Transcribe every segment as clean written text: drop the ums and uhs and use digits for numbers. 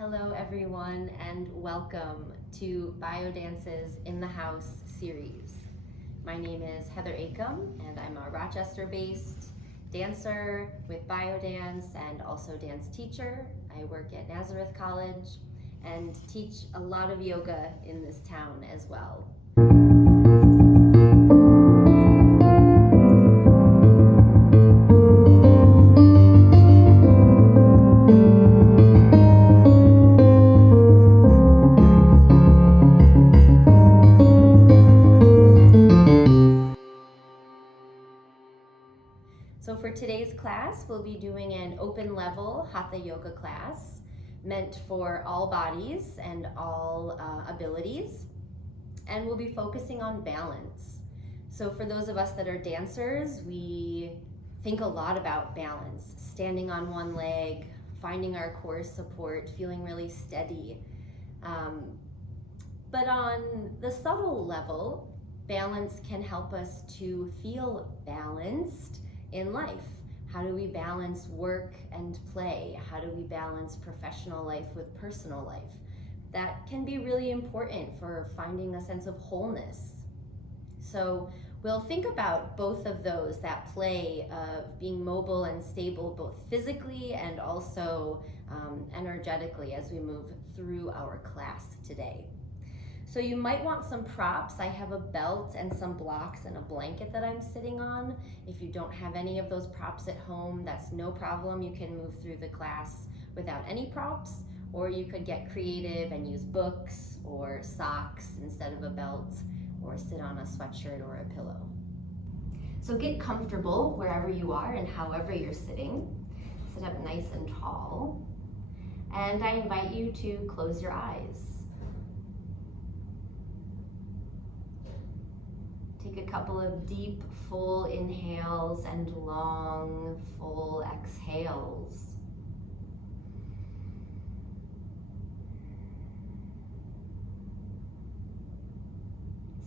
Hello everyone and welcome to BioDance's In the House series. My name is Heather Acomb and I'm a Rochester-based dancer with BioDance and also dance teacher. I work at Nazareth College and teach a lot of yoga in this town as well. So for today's class, we'll be doing an open level Hatha Yoga class meant for all bodies and all abilities. And we'll be focusing on balance. So for those of us that are dancers, we think a lot about balance, standing on one leg, finding our core support, feeling really steady. But on the subtle level, balance can help us to feel balanced in life. How do we balance work and play? How do we balance professional life with personal life? That can be really important for finding a sense of wholeness. So we'll think about both of those, that play of being mobile and stable, both physically and also energetically as we move through our class today. So you might want some props. I have a belt and some blocks and a blanket that I'm sitting on. If you don't have any of those props at home, that's no problem. You can move through the class without any props, or you could get creative and use books or socks instead of a belt, or sit on a sweatshirt or a pillow. So get comfortable wherever you are and however you're sitting. Sit up nice and tall. And I invite you to close your eyes. Take a couple of deep, full inhales and long, full exhales.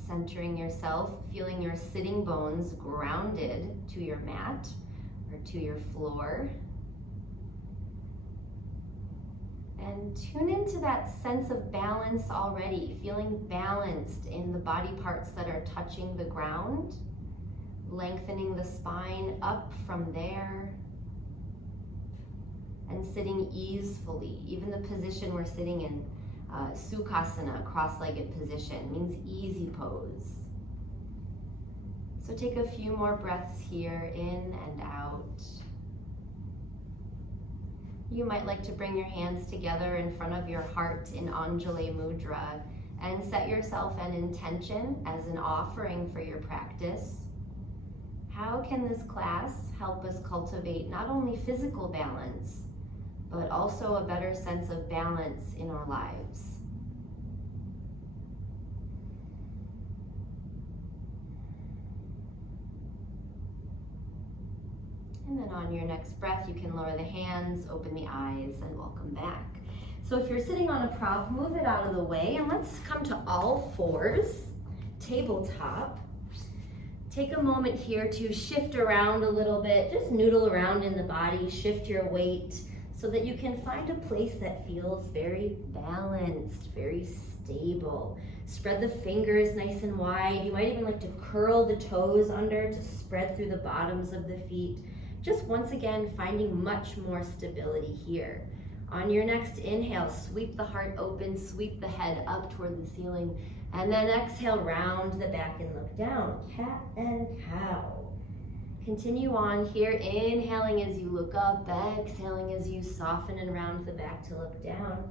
Centering yourself, feeling your sitting bones grounded to your mat or to your floor. And tune into that sense of balance already, feeling balanced in the body parts that are touching the ground, lengthening the spine up from there, and sitting easefully. Even the position we're sitting in, Sukhasana, cross-legged position, means easy pose. So take a few more breaths here, in and out. You might like to bring your hands together in front of your heart in Anjali Mudra and set yourself an intention as an offering for your practice. How can this class help us cultivate not only physical balance, but also a better sense of balance in our lives? And then on your next breath, you can lower the hands, open the eyes, and welcome back. So if you're sitting on a prop, move it out of the way, and let's come to all fours, tabletop. Take a moment here to shift around a little bit, just noodle around in the body, shift your weight so that you can find a place that feels very balanced, very stable. Spread the fingers nice and wide. You might even like to curl the toes under to spread through the bottoms of the feet. Just once again, finding much more stability here. On your next inhale, sweep the heart open, sweep the head up toward the ceiling, and then exhale, round the back and look down. Cat and cow. Continue on here, inhaling as you look up, exhaling as you soften and round the back to look down.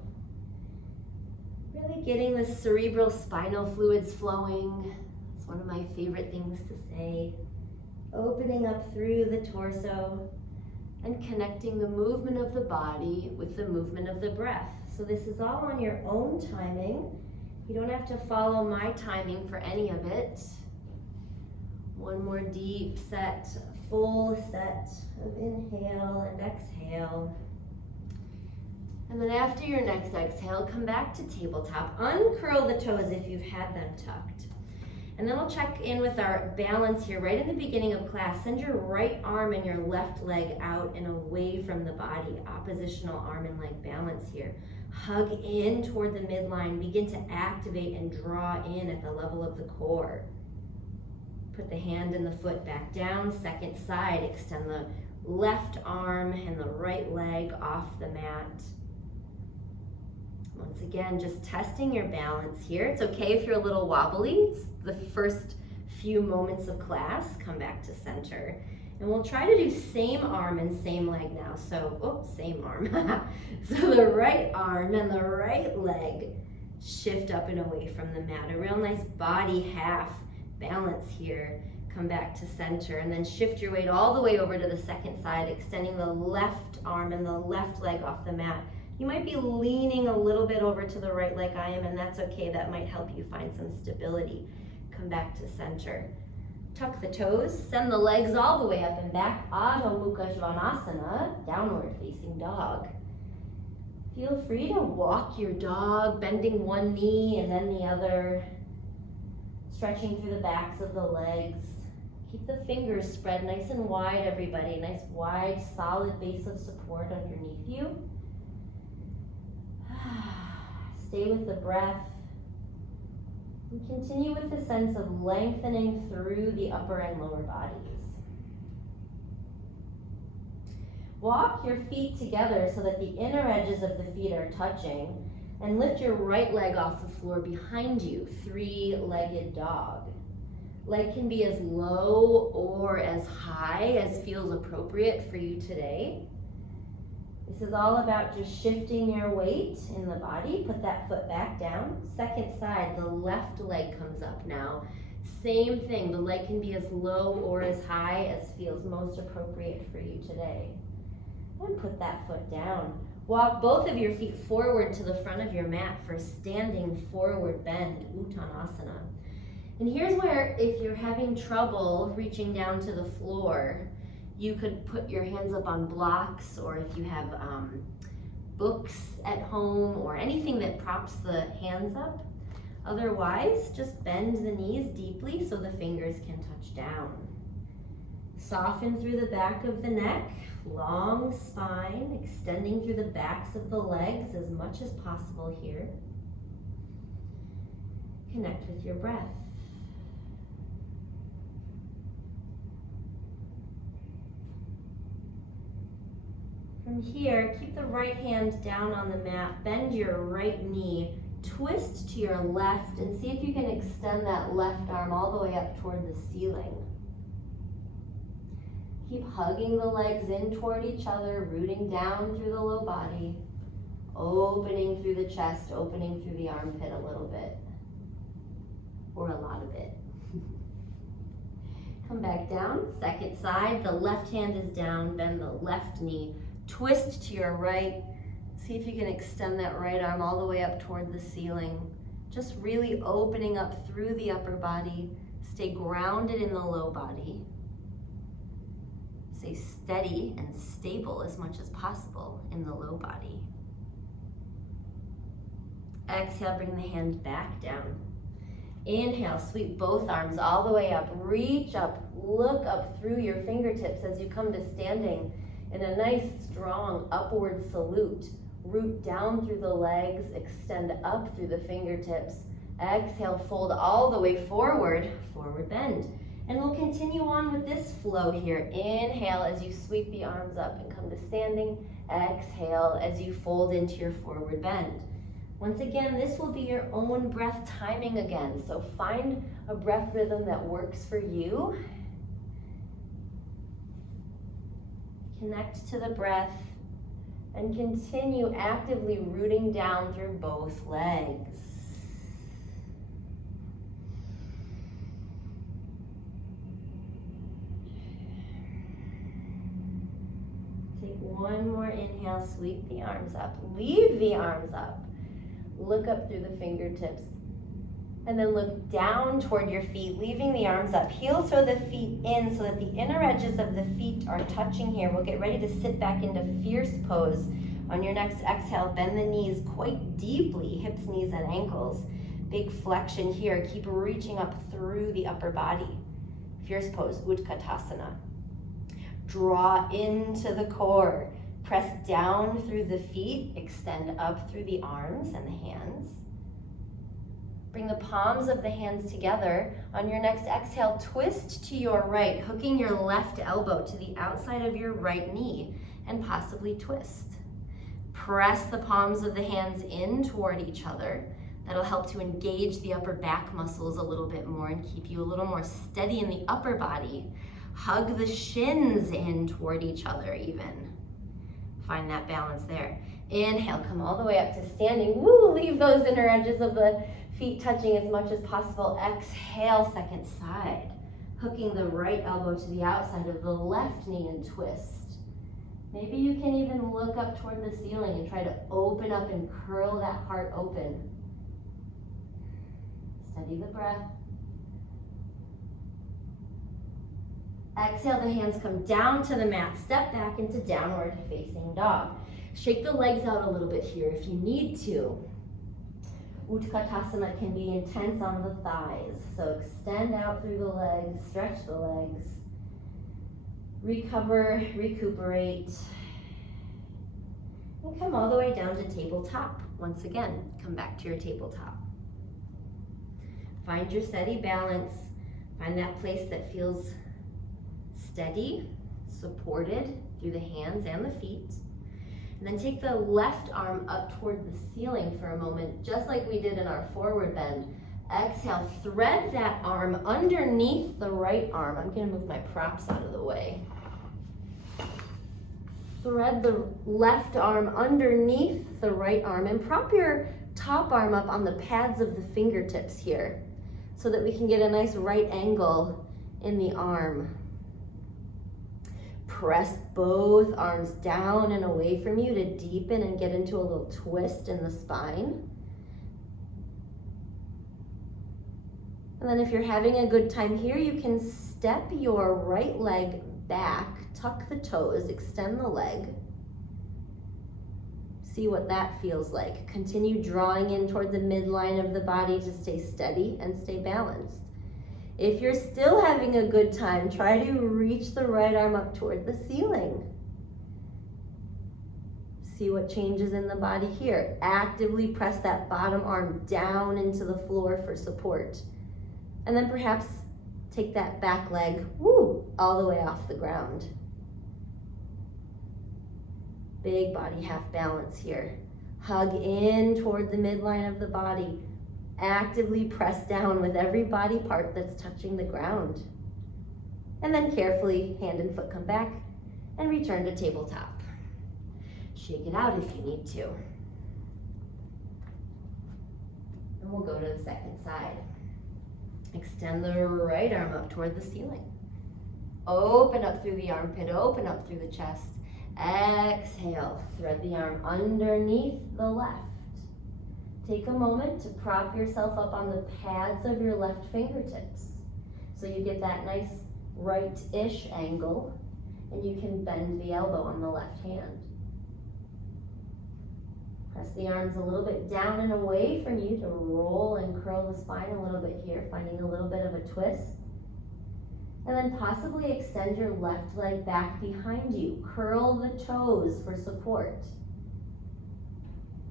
Really getting the cerebral spinal fluids flowing. It's one of my favorite things to say. Opening up through the torso and connecting the movement of the body with the movement of the breath. So this is all on your own timing. You don't have to follow my timing for any of it. One more deep set, full set of inhale and exhale. And then after your next exhale, come back to tabletop. Uncurl the toes if you've had them tucked. And then we'll check in with our balance here right in the beginning of class. Send your right arm and your left leg out and away from the body. Oppositional arm and leg balance here. Hug in toward the midline. Begin to activate and draw in at the level of the core. Put the hand and the foot back down. Second side, extend the left arm and the right leg off the mat. Once again, just testing your balance here. It's okay if you're a little wobbly. It's the first few moments of class. Come back to center. And we'll try to do same arm and same leg now. So, same arm. So the right arm and the right leg shift up and away from the mat. A real nice body half balance here. Come back to center and then shift your weight all the way over to the second side, extending the left arm and the left leg off the mat. You might be leaning a little bit over to the right like I am, and that's okay. That might help you find some stability. Come back to center. Tuck the toes, send the legs all the way up and back. Adho Mukha Svanasana, downward facing dog. Feel free to walk your dog, bending one knee and then the other, stretching through the backs of the legs. Keep the fingers spread nice and wide, everybody. Nice wide, solid base of support underneath you. Stay with the breath. And continue with the sense of lengthening through the upper and lower bodies. Walk your feet together so that the inner edges of the feet are touching, and lift your right leg off the floor behind you, three-legged dog. Leg can be as low or as high as feels appropriate for you today. This is all about just shifting your weight in the body. Put that foot back down. Second side, the left leg comes up now. Same thing, the leg can be as low or as high as feels most appropriate for you today. And put that foot down. Walk both of your feet forward to the front of your mat for standing forward bend, Uttanasana. And here's where, if you're having trouble reaching down to the floor, you could put your hands up on blocks, or if you have books at home or anything that props the hands up. Otherwise, just bend the knees deeply so the fingers can touch down. Soften through the back of the neck, long spine, extending through the backs of the legs as much as possible here. Connect with your breath. From here, keep the right hand down on the mat, bend your right knee, twist to your left, and see if you can extend that left arm all the way up toward the ceiling. Keep hugging the legs in toward each other, rooting down through the low body, opening through the chest, opening through the armpit a little bit, or a lot of it. Come back down, second side, the left hand is down, bend the left knee, twist to your right. See if you can extend that right arm all the way up toward the ceiling. Just really opening up through the upper body. Stay grounded in the low body. Stay steady and stable as much as possible in the low body. Exhale, bring the hand back down. Inhale, sweep both arms all the way up. Reach up, look up through your fingertips as you come to standing in a nice, strong upward salute. Root down through the legs, extend up through the fingertips. Exhale, fold all the way forward, forward bend. And we'll continue on with this flow here. Inhale as you sweep the arms up and come to standing. Exhale as you fold into your forward bend. Once again, this will be your own breath timing again. So find a breath rhythm that works for you. Connect to the breath and continue actively rooting down through both legs. Take one more inhale, sweep the arms up, leave the arms up, look up through the fingertips, and then look down toward your feet, leaving the arms up. Heel toe the feet in so that the inner edges of the feet are touching here. We'll get ready to sit back into fierce pose. On your next exhale, bend the knees quite deeply, hips, knees, and ankles. Big flexion here. Keep reaching up through the upper body. Fierce pose, Uttanasana. Draw into the core. press down through the feet, extend up through the arms and the hands. Bring the palms of the hands together. On your next exhale, twist to your right, hooking your left elbow to the outside of your right knee, and possibly twist. Press the palms of the hands in toward each other. That'll help to engage the upper back muscles a little bit more and keep you a little more steady in the upper body. Hug the shins in toward each other even. Find that balance there. Inhale, come all the way up to standing. Woo, leave those inner edges of the feet touching as much as possible. Exhale, second side. Hooking the right elbow to the outside of the left knee and twist. Maybe you can even look up toward the ceiling and try to open up and curl that heart open. Steady the breath. Exhale, the hands come down to the mat. Step back into downward facing dog. Shake the legs out a little bit here if you need to. Uttanasana can be intense on the thighs, so extend out through the legs, stretch the legs. Recover, recuperate. And come all the way down to tabletop. Once again, come back to your tabletop. Find your steady balance. Find that place that feels steady, supported through the hands and the feet. And then take the left arm up toward the ceiling for a moment, just like we did in our forward bend. Exhale, thread that arm underneath the right arm. I'm gonna move my props out of the way. Thread the left arm underneath the right arm and prop your top arm up on the pads of the fingertips here so that we can get a nice right angle in the arm. Press both arms down and away from you to deepen and get into a little twist in the spine. And then if you're having a good time here, you can step your right leg back, tuck the toes, extend the leg. See what that feels like. Continue drawing in toward the midline of the body to stay steady and stay balanced. If you're still having a good time, try to reach the right arm up toward the ceiling. See what changes in the body here. Actively press that bottom arm down into the floor for support. And then perhaps take that back leg, all the way off the ground. Big body half balance here. Hug in toward the midline of the body. Actively press down with every body part that's touching the ground. And then carefully, hand and foot come back and return to tabletop. Shake it out if you need to. And we'll go to the second side. Extend the right arm up toward the ceiling. Open up through the armpit, open up through the chest. Exhale, thread the arm underneath the left. Take a moment to prop yourself up on the pads of your left fingertips so you get that nice right-ish angle and you can bend the elbow on the left hand. Press the arms a little bit down and away from you to roll and curl the spine a little bit here, finding a little bit of a twist. And then possibly extend your left leg back behind you. Curl the toes for support.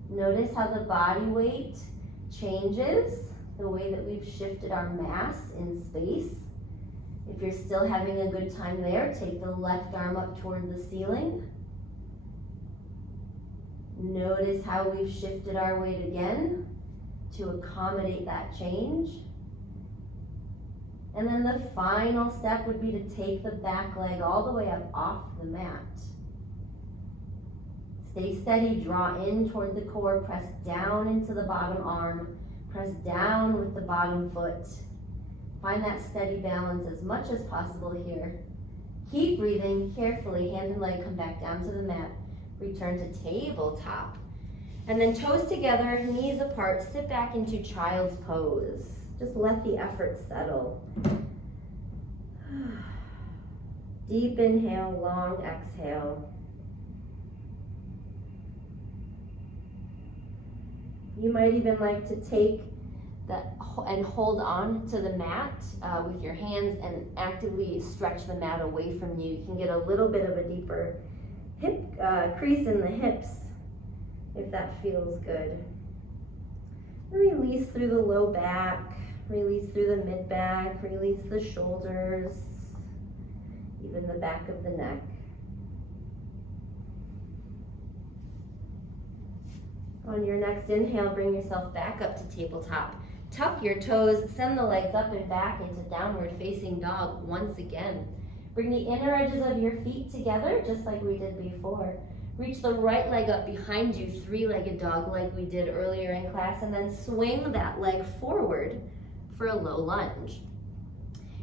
Notice how the body weight changes, the way that we've shifted our mass in space. If you're still having a good time there, take the left arm up toward the ceiling. Notice how we've shifted our weight again to accommodate that change. And then the final step would be to take the back leg all the way up off the mat. Stay steady, draw in toward the core, press down into the bottom arm, press down with the bottom foot. Find that steady balance as much as possible here. Keep breathing carefully, hand and leg come back down to the mat. Return to tabletop. And then toes together, knees apart, sit back into child's pose. Just let the effort settle. Deep inhale, long exhale. You might even like to take that and hold on to the mat with your hands and actively stretch the mat away from you. You can get a little bit of a deeper crease in the hips, if that feels good. Release through the low back, release through the mid back, release the shoulders, even the back of the neck. On your next inhale, bring yourself back up to tabletop. Tuck your toes, send the legs up and back into downward facing dog once again. Bring the inner edges of your feet together, just like we did before. Reach the right leg up behind you, three-legged dog like we did earlier in class, and then swing that leg forward for a low lunge.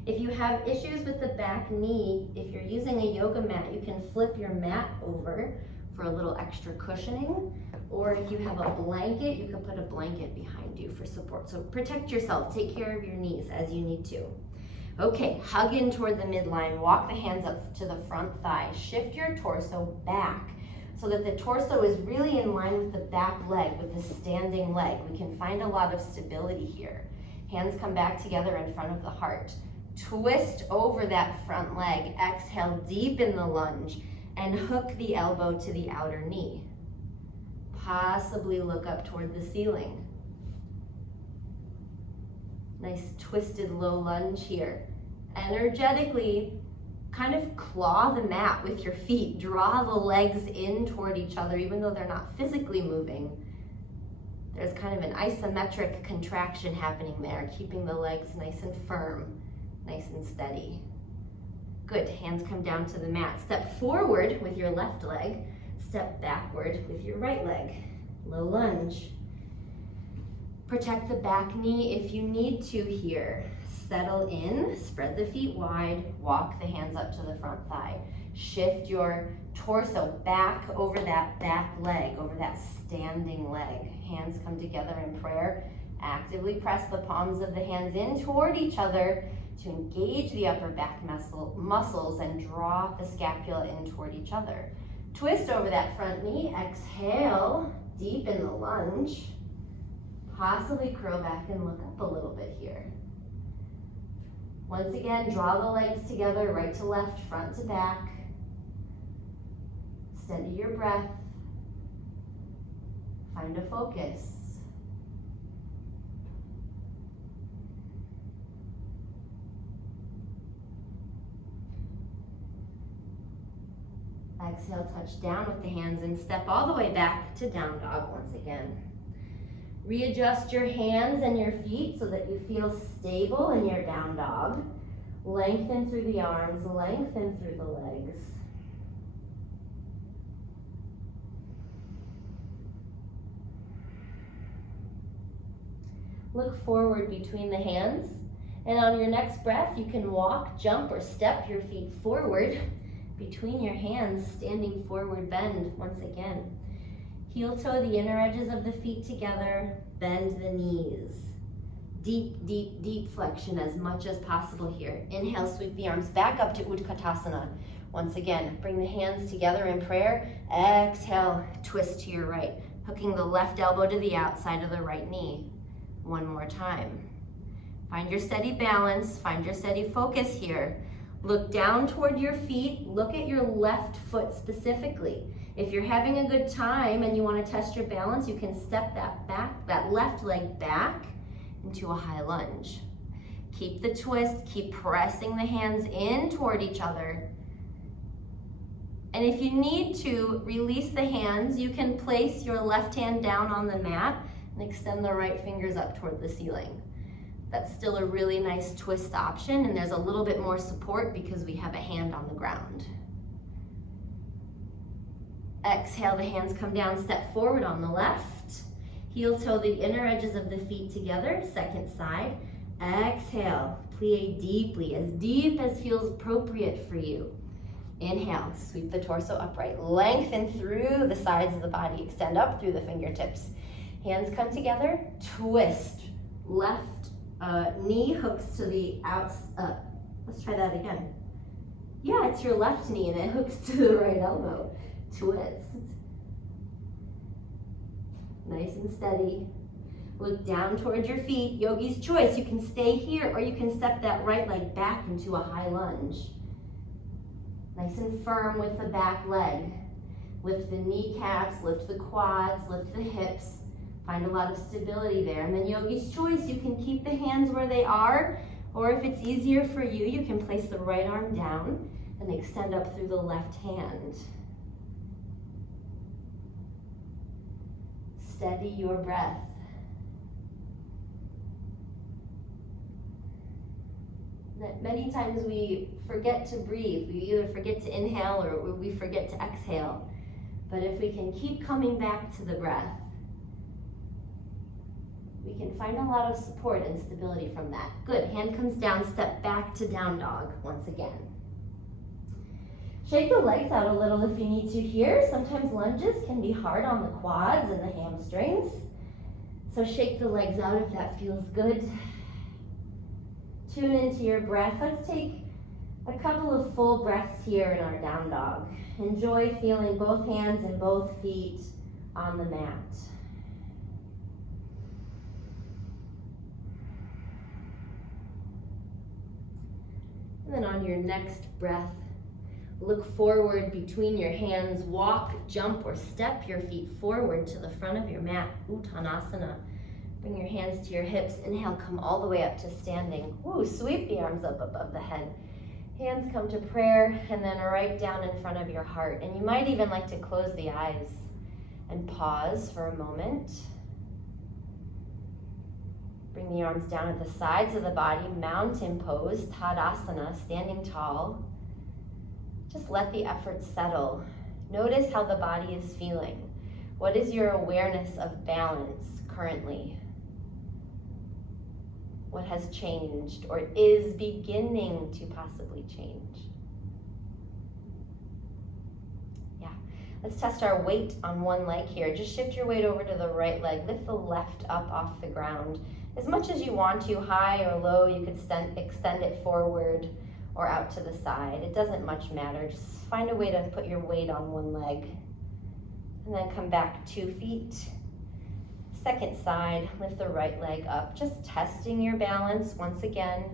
If you have issues with the back knee, if you're using a yoga mat, you can flip your mat over for a little extra cushioning, or if you have a blanket, you can put a blanket behind you for support. So protect yourself, take care of your knees as you need to. Okay, hug in toward the midline, walk the hands up to the front thigh, shift your torso back so that the torso is really in line with the back leg, with the standing leg. We can find a lot of stability here. Hands come back together in front of the heart. Twist over that front leg, exhale, deepen the lunge, and hook the elbow to the outer knee. Possibly look up toward the ceiling. Nice twisted low lunge here. Energetically, kind of claw the mat with your feet. Draw the legs in toward each other, even though they're not physically moving. There's kind of an isometric contraction happening there, keeping the legs nice and firm, nice and steady. Good, hands come down to the mat. Step forward with your left leg, step backward with your right leg. Low lunge. Protect the back knee if you need to here. Settle in, spread the feet wide, walk the hands up to the front thigh. Shift your torso back over that back leg, over that standing leg. Hands come together in prayer. Actively press the palms of the hands in toward each other to engage the upper back muscles and draw the scapula in toward each other. Twist over that front knee, exhale, deepen the lunge. Possibly curl back and look up a little bit here. Once again, draw the legs together, right to left, front to back. Steady your breath. Find a focus. Exhale, touch down with the hands and step all the way back to down dog once again. Readjust your hands and your feet so that you feel stable in your down dog. Lengthen through the arms, lengthen through the legs. Look forward between the hands, and on your next breath, you can walk, jump, or step your feet forward between your hands, standing forward bend once again. Heel toe the inner edges of the feet together, bend the knees. Deep, deep, deep flexion as much as possible here. Inhale, sweep the arms back up to Uttanasana. Once again, bring the hands together in prayer. Exhale, twist to your right, hooking the left elbow to the outside of the right knee. One more time. Find your steady balance, find your steady focus here. Look down toward your feet, look at your left foot specifically. If you're having a good time and you want to test your balance, you can step that left leg back into a high lunge. Keep the twist, keep pressing the hands in toward each other. And if you need to release the hands, you can place your left hand down on the mat and extend the right fingers up toward the ceiling. That's still a really nice twist option, and there's a little bit more support because we have a hand on the ground. Exhale, the hands come down, step forward on the left. Heel toe the inner edges of the feet together, second side. Exhale, plie deeply, as deep as feels appropriate for you. Inhale, sweep the torso upright, lengthen through the sides of the body, extend up through the fingertips. Hands come together, twist, left knee hooks to the outside. Let's try that again. Yeah, it's your left knee and it hooks to the right elbow. Twist. Nice and steady. Look down towards your feet. Yogi's choice. You can stay here or you can step that right leg back into a high lunge. Nice and firm with the back leg. Lift the kneecaps, lift the quads, lift the hips. Find a lot of stability there. And then yogi's choice, you can keep the hands where they are, or if it's easier for you, you can place the right arm down and extend up through the left hand. Steady your breath. Many times we forget to breathe. We either forget to inhale or we forget to exhale. But if we can keep coming back to the breath, we can find a lot of support and stability from that. Good, hand comes down, step back to down dog once again. Shake the legs out a little if you need to here. Sometimes lunges can be hard on the quads and the hamstrings. So shake the legs out if that feels good. Tune into your breath. Let's take a couple of full breaths here in our down dog. Enjoy feeling both hands and both feet on the mat. And then on your next breath, look forward between your hands, walk, jump, or step your feet forward to the front of your mat, Uttanasana. Bring your hands to your hips. Inhale, come all the way up to standing. Woo, sweep the arms up above the head. Hands come to prayer, and then right down in front of your heart. And you might even like to close the eyes and pause for a moment. Bring the arms down at the sides of the body, mountain pose, Tadasana, standing tall. Just let the effort settle. Notice how the body is feeling. What is your awareness of balance currently? What has changed or is beginning to possibly change? Yeah, let's test our weight on one leg here. Just shift your weight over to the right leg. Lift the left up off the ground. As much as you want to, high or low, you could extend it forward or out to the side. It doesn't much matter. Just find a way to put your weight on one leg. And then come back 2 feet. Second side, lift the right leg up. Just testing your balance once again,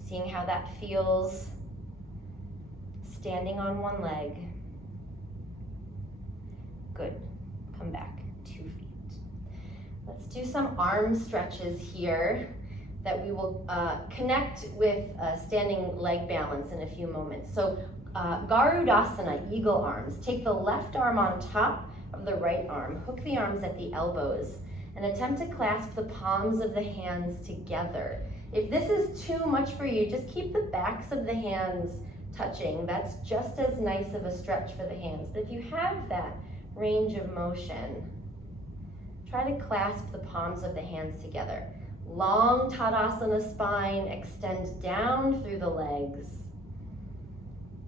seeing how that feels. Standing on one leg. Good. Come back 2 feet. Let's do some arm stretches here that we will connect with standing leg balance in a few moments. So Garudasana Eagle arms. Take the left arm on top of the right arm. Hook the arms at the elbows and attempt to clasp the palms of the hands together. If this is too much for you, just keep the backs of the hands touching. That's just as nice of a stretch for the hands. But if you have that range of motion, try to clasp the palms of the hands together. Long Tadasana spine, extend down through the legs.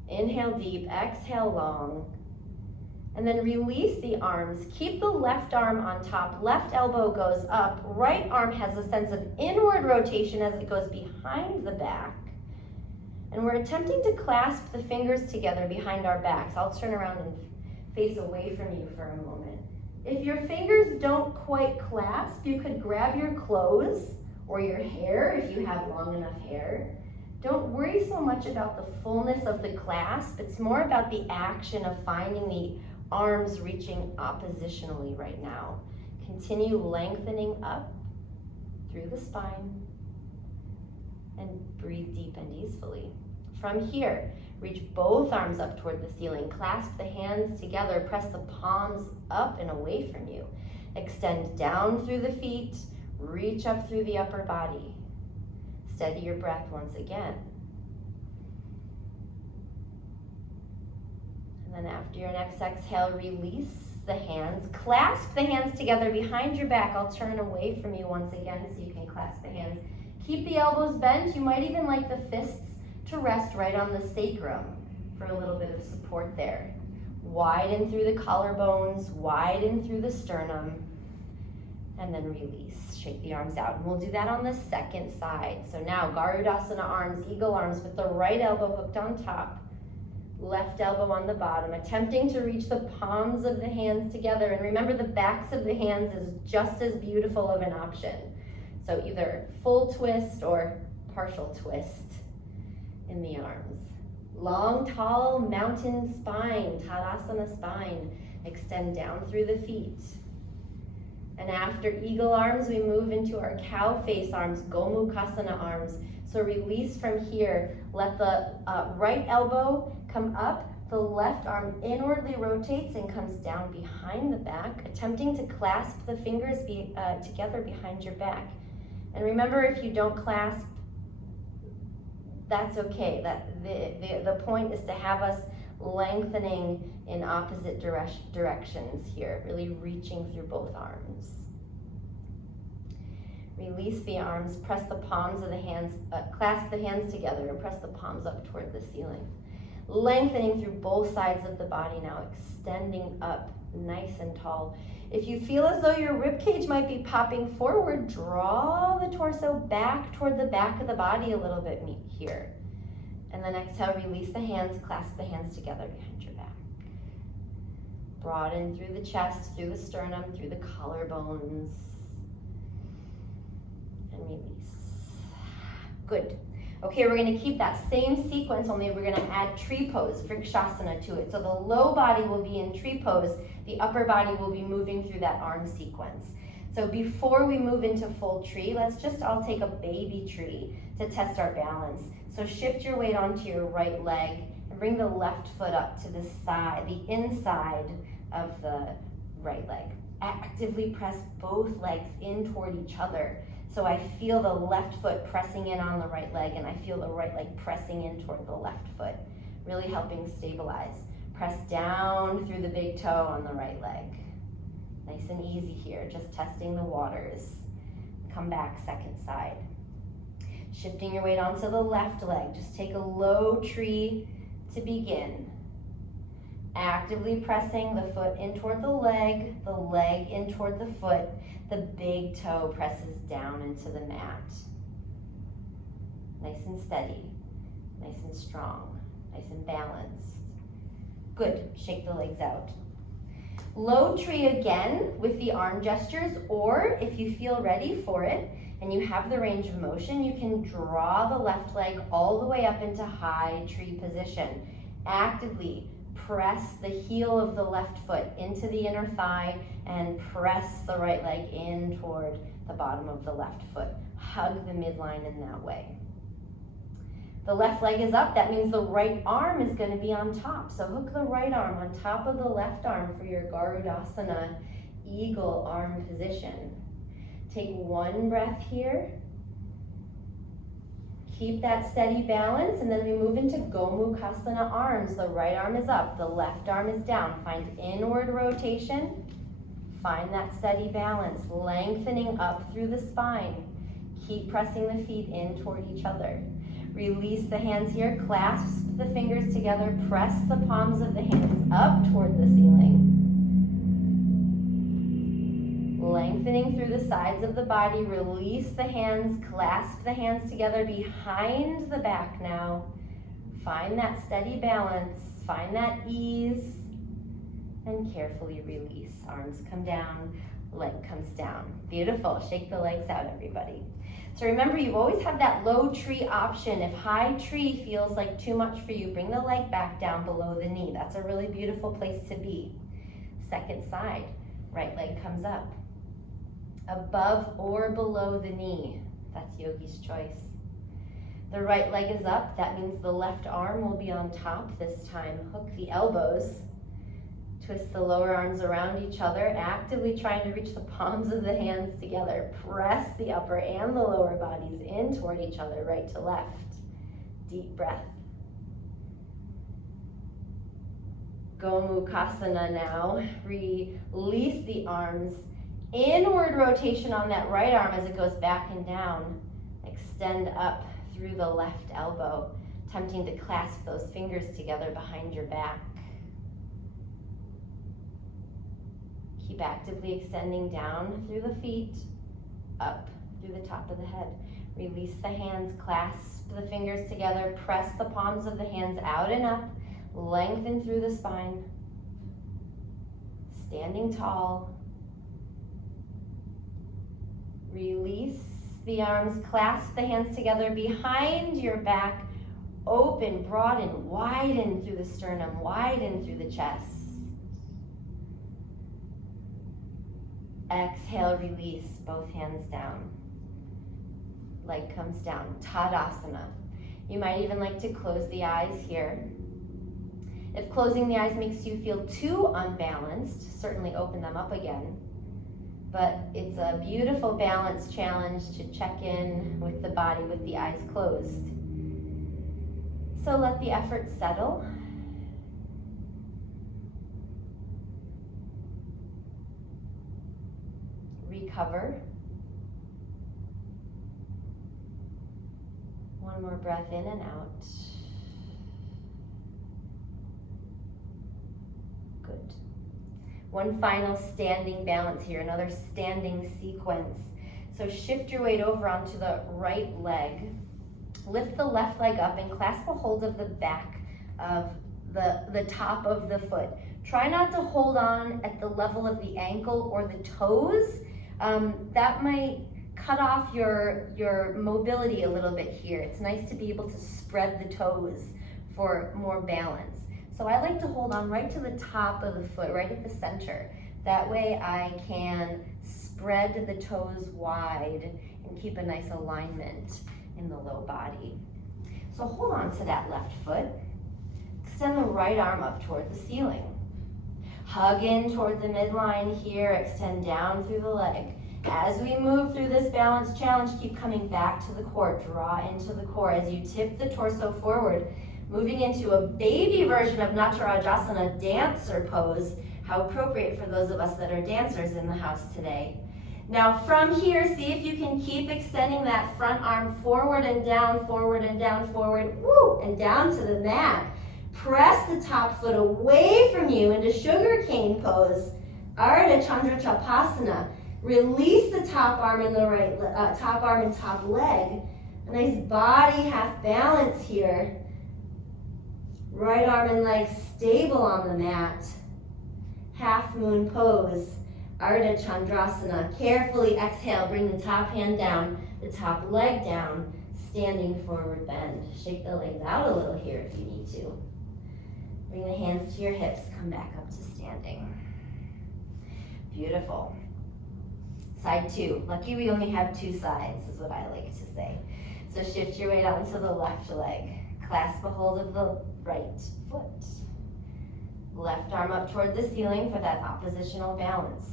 Inhale deep, exhale long. And then release the arms. Keep the left arm on top. Left elbow goes up. Right arm has a sense of inward rotation as it goes behind the back. And we're attempting to clasp the fingers together behind our backs. I'll turn around and face away from you for a moment. If your fingers don't quite clasp, you could grab your clothes or your hair if you have long enough hair. Don't worry so much about the fullness of the clasp. It's more about the action of finding the arms reaching oppositionally right now. Continue lengthening up through the spine and breathe deep and easily. From here, reach both arms up toward the ceiling. Clasp the hands together. Press the palms up and away from you. Extend down through the feet. Reach up through the upper body. Steady your breath once again. And then after your next exhale, release the hands. Clasp the hands together behind your back. I'll turn away from you once again so you can clasp the hands. Keep the elbows bent. You might even like the fists to rest right on the sacrum for a little bit of support there. Widen through the collarbones, widen through the sternum, and then release. Shake the arms out. And we'll do that on the second side. So now Garudasana arms, eagle arms with the right elbow hooked on top, left elbow on the bottom, attempting to reach the palms of the hands together. And remember, the backs of the hands is just as beautiful of an option. So either full twist or partial twist in the arms. Long, tall mountain spine, Tadasana spine. Extend down through the feet. And after eagle arms, we move into our cow face arms, Gomukhasana arms. So release from here. Let the right elbow come up. The left arm inwardly rotates and comes down behind the back, attempting to clasp the fingers together behind your back. And remember, if you don't clasp, that's okay. The point is to have us lengthening in opposite directions here, really reaching through both arms. Release the arms, press the palms of the hands, clasp the hands together and press the palms up toward the ceiling. Lengthening through both sides of the body now, extending up nice and tall. If you feel as though your rib cage might be popping forward, draw the torso back toward the back of the body a little bit here. And then exhale, release the hands, clasp the hands together behind your back. Broaden through the chest, through the sternum, through the collarbones. And release. Good. Okay, we're gonna keep that same sequence, only we're gonna add tree pose, Vrikshasana, to it. So the low body will be in tree pose, the upper body will be moving through that arm sequence. So before we move into full tree, let's just all take a baby tree to test our balance. So shift your weight onto your right leg and bring the left foot up to the side, the inside of the right leg. Actively press both legs in toward each other. So I feel the left foot pressing in on the right leg and I feel the right leg pressing in toward the left foot, really helping stabilize. Press down through the big toe on the right leg. Nice and easy here, just testing the waters. Come back, second side. Shifting your weight onto the left leg. Just take a low tree to begin. Actively pressing the foot in toward the leg in toward the foot. The big toe presses down into the mat. Nice and steady, nice and strong, nice and balanced. Good, shake the legs out. Low tree again with the arm gestures, or if you feel ready for it and you have the range of motion, you can draw the left leg all the way up into high tree position. Actively press the heel of the left foot into the inner thigh and press the right leg in toward the bottom of the left foot. Hug the midline in that way. The left leg is up, that means the right arm is going to be on top. So hook the right arm on top of the left arm for your Garudasana Eagle arm position. Take one breath here. Keep that steady balance, and then we move into Gomukhasana arms. The right arm is up, the left arm is down. Find inward rotation. Find that steady balance, lengthening up through the spine. Keep pressing the feet in toward each other. Release the hands here, clasp the fingers together, press the palms of the hands up toward the ceiling. Lengthening through the sides of the body, release the hands, clasp the hands together behind the back now. Find that steady balance, find that ease, and carefully release. Arms come down, leg comes down. Beautiful, shake the legs out, everybody. So remember, you always have that low tree option. If high tree feels like too much for you, bring the leg back down below the knee. That's a really beautiful place to be. Second side, right leg comes up. Above or below the knee, that's yogi's choice. The right leg is up, that means the left arm will be on top this time. Hook the elbows, twist the lower arms around each other, actively trying to reach the palms of the hands together. Press the upper and the lower bodies in toward each other, right to left. Deep breath. Gomukhasana now. Release the arms. Inward rotation on that right arm as it goes back and down. Extend up through the left elbow, attempting to clasp those fingers together behind your back. Keep actively extending down through the feet, up through the top of the head. Release the hands, clasp the fingers together, press the palms of the hands out and up, lengthen through the spine. Standing tall. Release the arms, clasp the hands together behind your back, open, broaden, widen through the sternum, widen through the chest. Exhale, release, both hands down. Leg comes down, Tadasana. You might even like to close the eyes here. If closing the eyes makes you feel too unbalanced, certainly open them up again. But it's a beautiful balance challenge to check in with the body with the eyes closed. So let the effort settle. Recover. One more breath in and out. Good. One final standing balance here, another standing sequence. So shift your weight over onto the right leg. Lift the left leg up and clasp a hold of the back of the top of the foot. Try not to hold on at the level of the ankle or the toes. That might cut off your mobility a little bit here. It's nice to be able to spread the toes for more balance. So I like to hold on right to the top of the foot, right at the center. That way I can spread the toes wide and keep a nice alignment in the low body. So hold on to that left foot. Extend the right arm up toward the ceiling. Hug in toward the midline here, extend down through the leg. As we move through this balance challenge, keep coming back to the core. Draw into the core as you tip the torso forward, moving into a baby version of Natarajasana, dancer pose. How appropriate for those of us that are dancers in the house today. Now from here, see if you can keep extending that front arm forward and down, forward and down, forward, woo, and down to the mat. Press the top foot away from you into sugar cane pose, Ardha Chandra Chapasana. Release the top arm and the right top arm and top leg. A nice body half balance here. Right arm and leg stable on the mat. Half moon pose, Ardha Chandrasana. Carefully exhale, bring the top hand down, the top leg down, standing forward bend. Shake the legs out a little here if you need to. Bring the hands to your hips, come back up to standing. Beautiful. Side two. Lucky we only have two sides, is what I like to say. So shift your weight out into the left leg. Clasp a hold of the right foot. Left arm up toward the ceiling for that oppositional balance.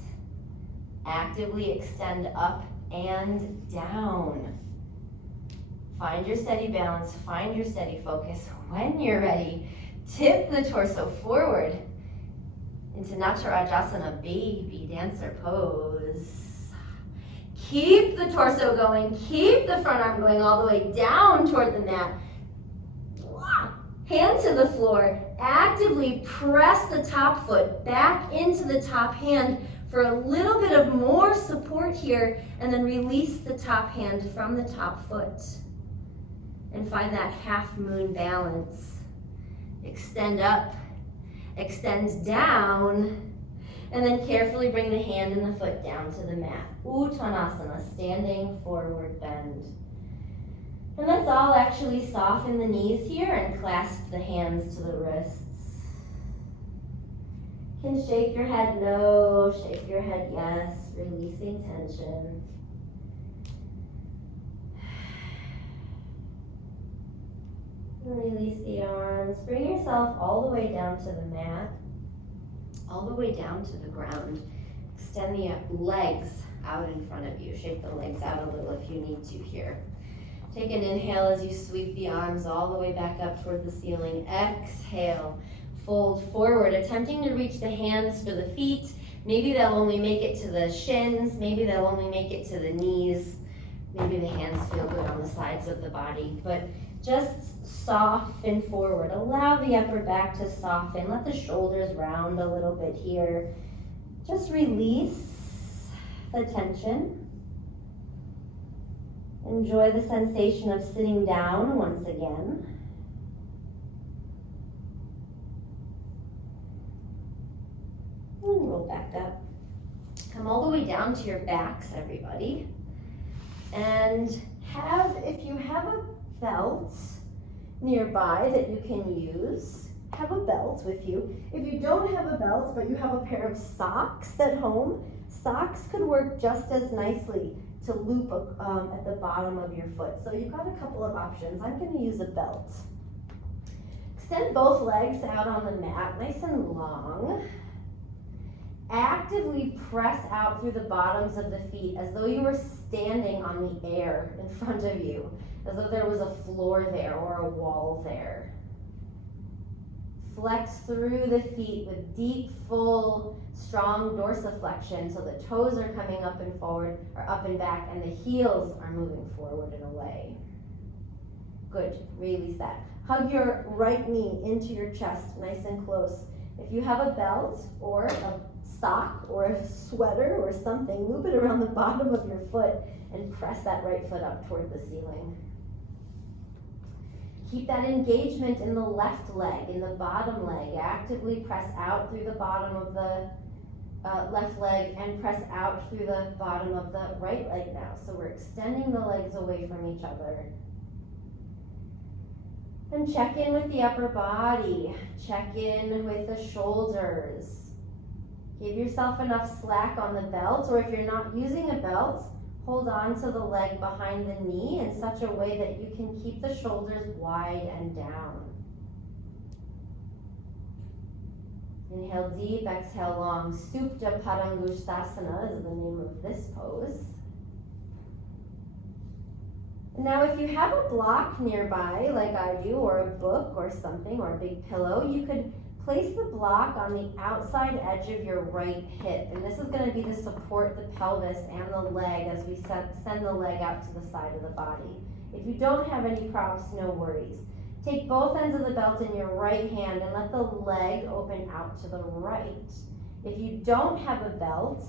Actively extend up and down. Find your steady balance, find your steady focus. When you're ready, tip the torso forward into Natarajasana, baby dancer pose. Keep the torso going, keep the front arm going all the way down toward the mat. Hand to the floor, actively press the top foot back into the top hand for a little bit of more support here, and then release the top hand from the top foot. And find that half moon balance. Extend up, extend down, and then carefully bring the hand and the foot down to the mat. Uttanasana, standing forward bend. And let's all actually soften the knees here and clasp the hands to the wrists. You can shake your head no, shake your head yes, releasing tension. Release the arms. Bring yourself all the way down to the mat, all the way down to the ground. Extend the legs out in front of you. Shake the legs out a little if you need to here. Take an inhale as you sweep the arms all the way back up toward the ceiling. Exhale, fold forward, attempting to reach the hands for the feet. Maybe they'll only make it to the shins. Maybe they'll only make it to the knees. Maybe the hands feel good on the sides of the body. But just soften forward. Allow the upper back to soften. Let the shoulders round a little bit here. Just release the tension. Enjoy the sensation of sitting down once again. And roll back up. Come all the way down to your backs, everybody. And if you have a belt nearby that you can use, have a belt with you. If you don't have a belt, but you have a pair of socks at home, socks could work just as nicely to loop at the bottom of your foot. So you've got a couple of options. I'm going to use a belt. Extend both legs out on the mat, nice and long. Actively press out through the bottoms of the feet as though you were standing on the air in front of you, as though there was a floor there or a wall there. Flex through the feet with deep, full, strong dorsiflexion so the toes are coming up and forward, or up and back, and the heels are moving forward and away. Good, release that. Hug your right knee into your chest, nice and close. If you have a belt or a sock or a sweater or something, loop it around the bottom of your foot and press that right foot up toward the ceiling. Keep that engagement in the left leg, in the bottom leg. Actively press out through the bottom of the left leg and press out through the bottom of the right leg now. So we're extending the legs away from each other. And check in with the upper body. Check in with the shoulders. Give yourself enough slack on the belt, or if you're not using a belt, hold on to the leg behind the knee in such a way that you can keep the shoulders wide and down. Inhale deep, exhale long. Supta Padangusthasana is the name of this pose. Now if you have a block nearby, like I do, or a book or something, or a big pillow, you could place the block on the outside edge of your right hip. And this is going to be to support the pelvis and the leg as we send the leg out to the side of the body. If you don't have any props, no worries. Take both ends of the belt in your right hand and let the leg open out to the right. If you don't have a belt,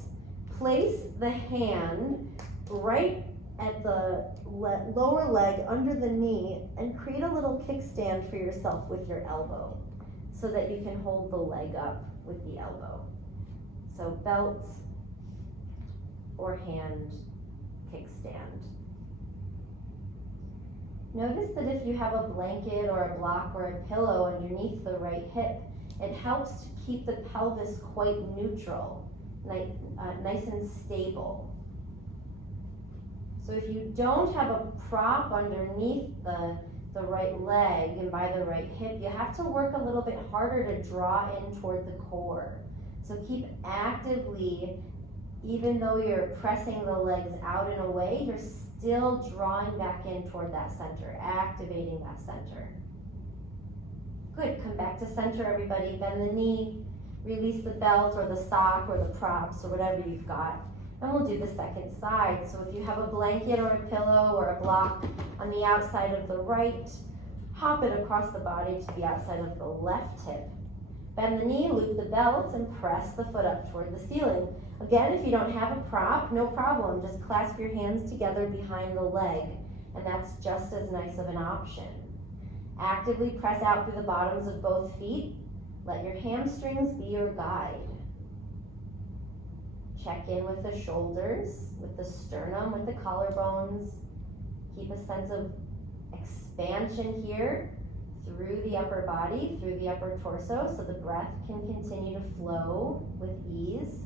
place the hand right at the lower leg under the knee and create a little kickstand for yourself with your elbow so that you can hold the leg up with the elbow. So belt or hand kickstand. Notice that if you have a blanket or a block or a pillow underneath the right hip, it helps to keep the pelvis quite neutral, nice and stable. So if you don't have a prop underneath the right leg and by the right hip, you have to work a little bit harder to draw in toward the core. So keep actively, even though you're pressing the legs out and away, you're still drawing back in toward that center, activating that center. Good, come back to center, everybody. Bend the knee, release the belt or the sock or the props or whatever you've got. And we'll do the second side. So if you have a blanket or a pillow or a block on the outside of the right, hop it across the body to the outside of the left hip. Bend the knee, loop the belt, and press the foot up toward the ceiling. Again, if you don't have a prop, no problem. Just clasp your hands together behind the leg, and that's just as nice of an option. Actively press out through the bottoms of both feet. Let your hamstrings be your guide. Check in with the shoulders, with the sternum, with the collarbones. Keep a sense of expansion here through the upper body, through the upper torso, so the breath can continue to flow with ease.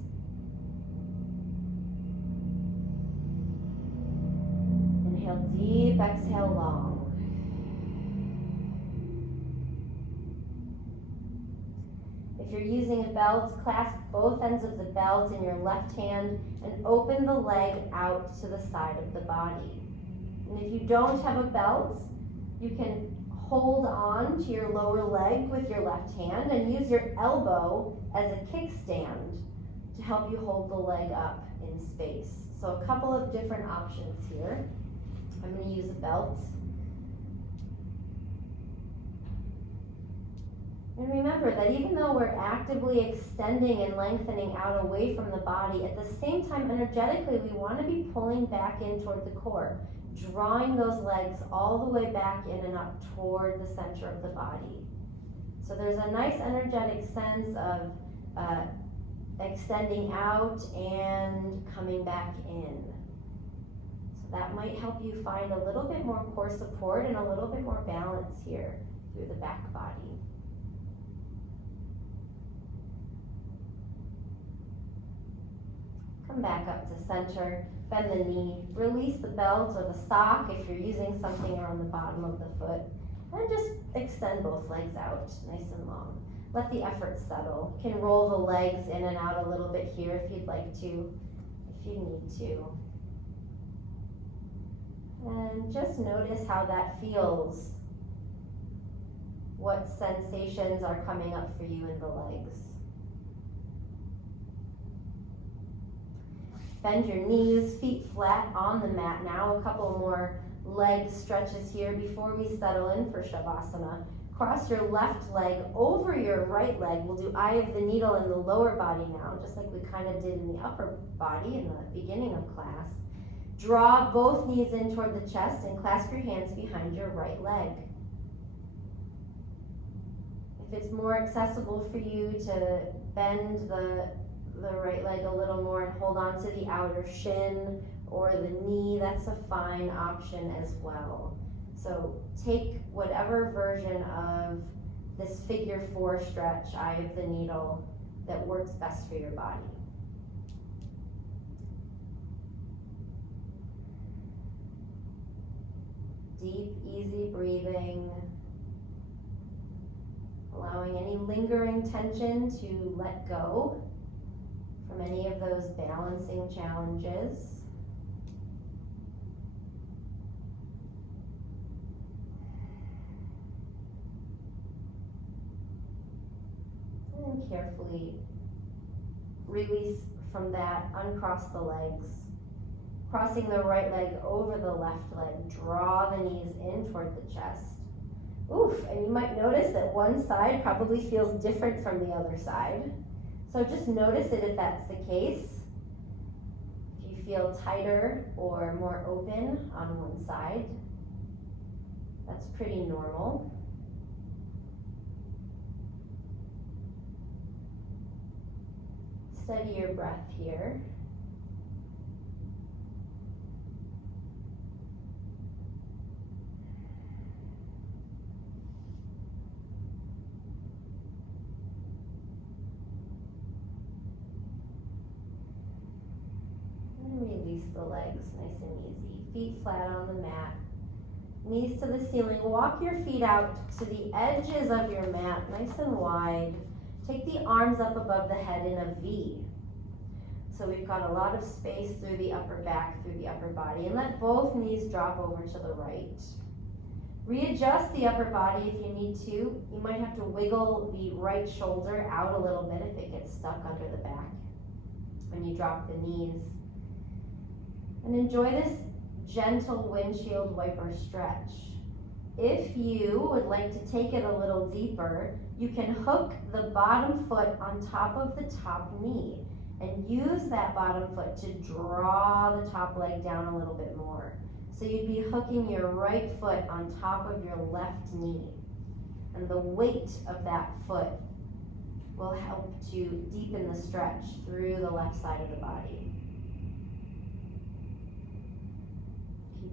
Inhale deep, exhale long. If you're using a belt, clasp both ends of the belt in your left hand and open the leg out to the side of the body. And if you don't have a belt, you can hold on to your lower leg with your left hand and use your elbow as a kickstand to help you hold the leg up in space. So a couple of different options here. I'm going to use a belt. And remember that even though we're actively extending and lengthening out away from the body, at the same time, energetically, we want to be pulling back in toward the core, drawing those legs all the way back in and up toward the center of the body. So there's a nice energetic sense of extending out and coming back in. So that might help you find a little bit more core support and a little bit more balance here through the back body. Come back up to center, bend the knee, release the belt or the sock if you're using something around the bottom of the foot, and just extend both legs out nice and long. Let the effort settle. You can roll the legs in and out a little bit here if you'd like to, if you need to. And just notice how that feels. What sensations are coming up for you in the legs. Bend your knees, feet flat on the mat now. A couple more leg stretches here before we settle in for Shavasana. Cross your left leg over your right leg. We'll do eye of the needle in the lower body now, just like we kind of did in the upper body in the beginning of class. Draw both knees in toward the chest and clasp your hands behind your right leg. If it's more accessible for you to bend the right leg a little more and hold on to the outer shin or the knee, that's a fine option as well. So take whatever version of this figure 4 stretch, eye of the needle, that works best for your body. Deep, easy breathing, allowing any lingering tension to let go from any of those balancing challenges. And carefully release from that, uncross the legs. Crossing the right leg over the left leg, draw the knees in toward the chest. Oof, and you might notice that one side probably feels different from the other side. So just notice it if that's the case. If you feel tighter or more open on one side, that's pretty normal. Steady your breath here. Release the legs nice and easy. Feet flat on the mat. Knees to the ceiling. Walk your feet out to the edges of your mat, nice and wide. Take the arms up above the head in a V. So we've got a lot of space through the upper back, through the upper body. And let both knees drop over to the right. Readjust the upper body if you need to. You might have to wiggle the right shoulder out a little bit if it gets stuck under the back when you drop the knees. And enjoy this gentle windshield wiper stretch. If you would like to take it a little deeper, you can hook the bottom foot on top of the top knee and use that bottom foot to draw the top leg down a little bit more. So you'd be hooking your right foot on top of your left knee. And the weight of that foot will help to deepen the stretch through the left side of the body.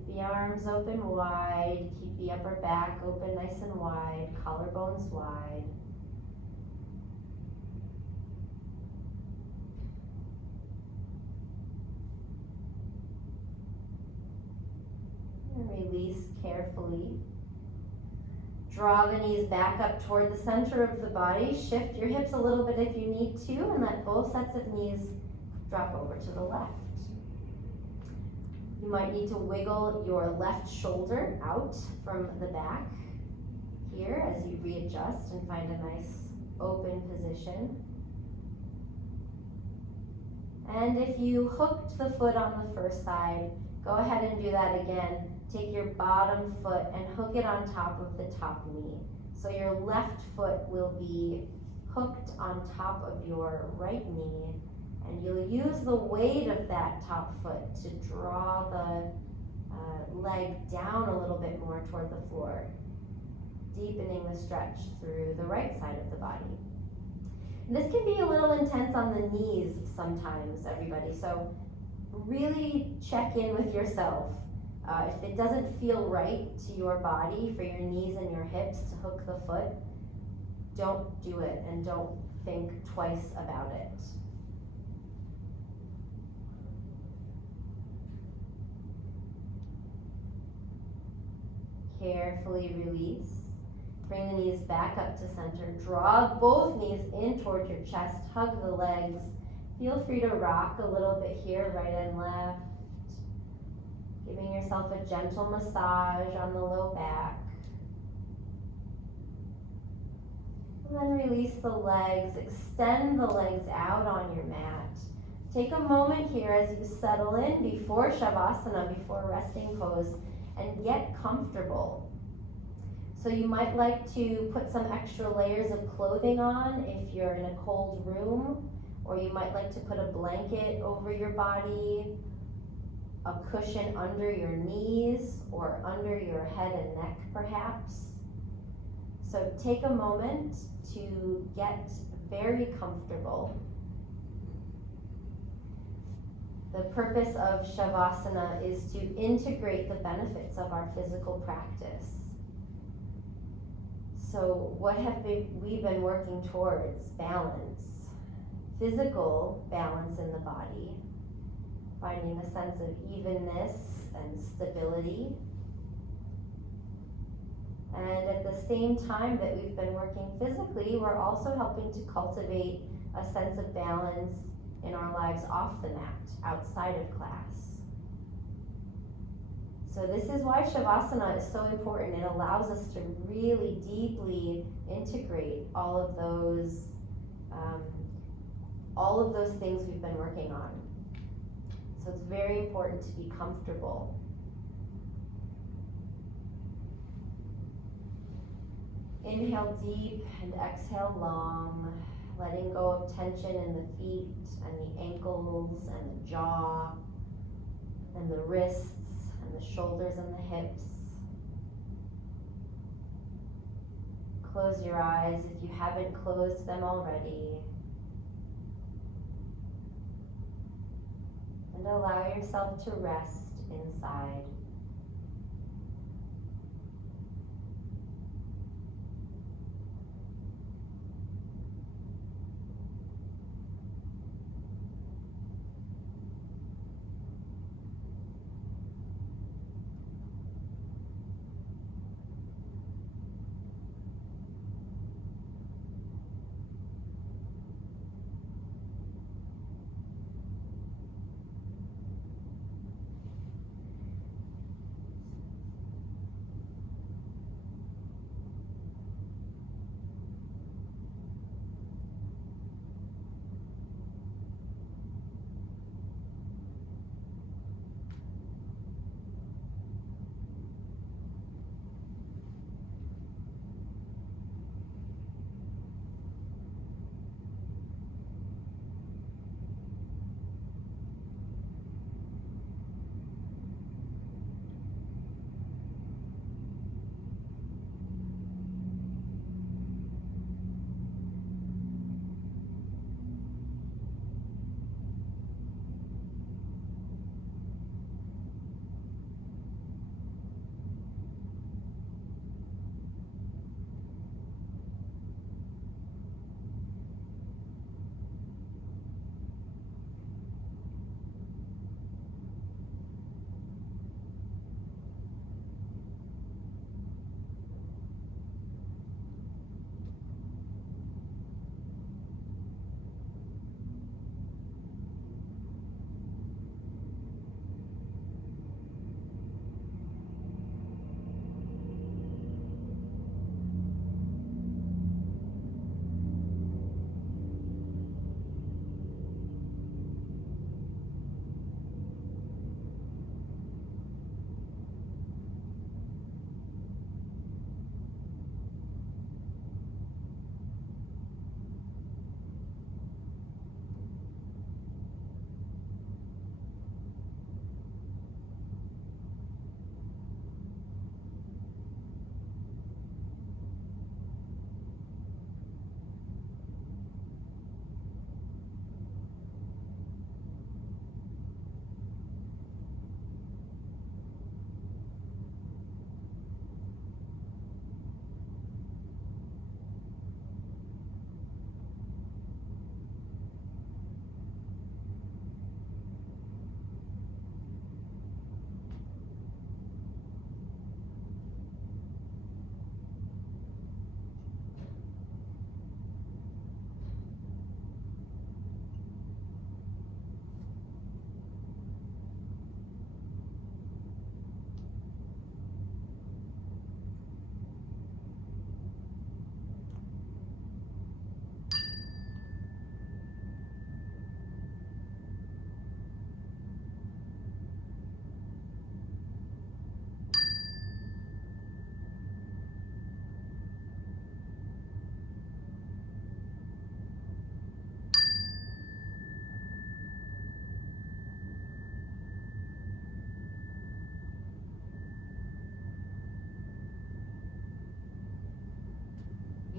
The arms open wide, keep the upper back open nice and wide, collarbones wide. And release carefully. Draw the knees back up toward the center of the body. Shift your hips a little bit if you need to, and let both sets of knees drop over to the left. You might need to wiggle your left shoulder out from the back here as you readjust and find a nice open position. And if you hooked the foot on the first side, go ahead and do that again. Take your bottom foot and hook it on top of the top knee. So your left foot will be hooked on top of your right knee. And you'll use the weight of that top foot to draw the leg down a little bit more toward the floor, deepening the stretch through the right side of the body. And this can be a little intense on the knees sometimes, everybody, so really check in with yourself. If it doesn't feel right to your body for your knees and your hips to hook the foot, don't do it and don't think twice about it. Carefully release. Bring the knees back up to center. Draw both knees in toward your chest. Hug the legs. Feel free to rock a little bit here, right and left. Giving yourself a gentle massage on the low back. And then release the legs. Extend the legs out on your mat. Take a moment here as you settle in before Shavasana, before resting pose, and get comfortable. So you might like to put some extra layers of clothing on if you're in a cold room, or you might like to put a blanket over your body, a cushion under your knees or under your head and neck perhaps. So take a moment to get very comfortable. The purpose of Shavasana is to integrate the benefits of our physical practice. So what have we been working towards? Balance. Physical balance in the body. Finding a sense of evenness and stability. And at the same time that we've been working physically, we're also helping to cultivate a sense of balance in our lives off the mat, outside of class. So this is why Shavasana is so important. It allows us to really deeply integrate all of those things we've been working on. So it's very important to be comfortable. Inhale deep and exhale long, letting go of tension in the feet and the ankles and the jaw and the wrists and the shoulders and the hips. Close your eyes if you haven't closed them already. And allow yourself to rest inside.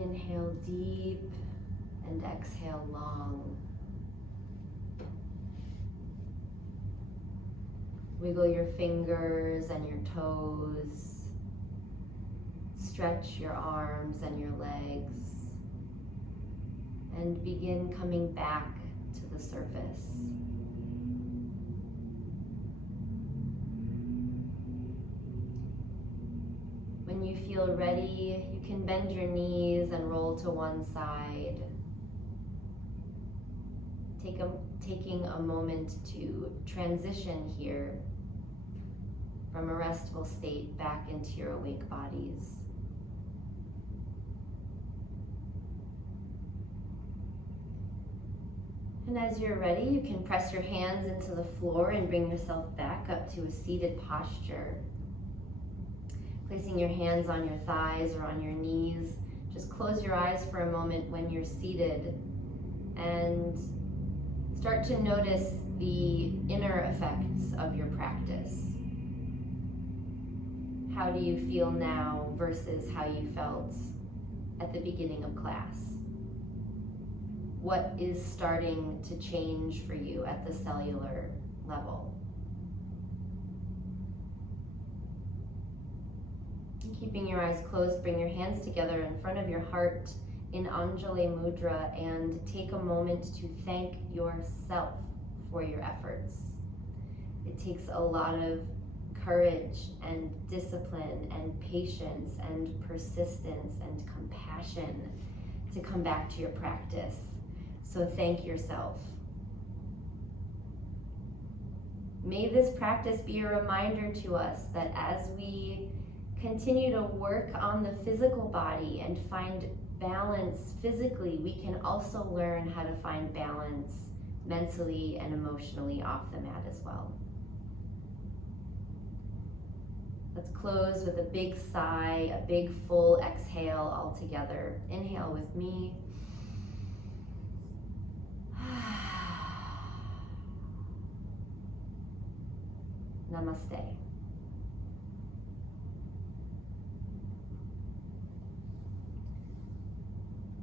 Inhale deep and exhale long. Wiggle your fingers and your toes. Stretch your arms and your legs. And begin coming back to the surface. When you feel ready, you can bend your knees and roll to one side. Taking a moment to transition here from a restful state back into your awake bodies. And as you're ready, you can press your hands into the floor and bring yourself back up to a seated posture. Placing your hands on your thighs or on your knees. Just close your eyes for a moment when you're seated and start to notice the inner effects of your practice. How do you feel now versus how you felt at the beginning of class? What is starting to change for you at the cellular level? Keeping your eyes closed, bring your hands together in front of your heart in Anjali Mudra and take a moment to thank yourself for your efforts. It takes a lot of courage and discipline and patience and persistence and compassion to come back to your practice. So thank yourself. May this practice be a reminder to us that as we continue to work on the physical body and find balance physically, we can also learn how to find balance mentally and emotionally off the mat as well. Let's close with a big sigh, a big full exhale all together. Inhale with me. Namaste.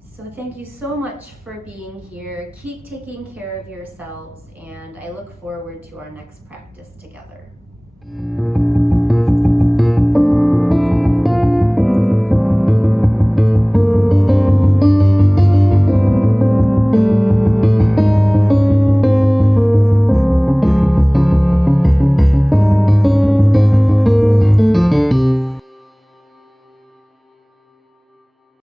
So thank you so much for being here. Keep taking care of yourselves, and I look forward to our next practice together.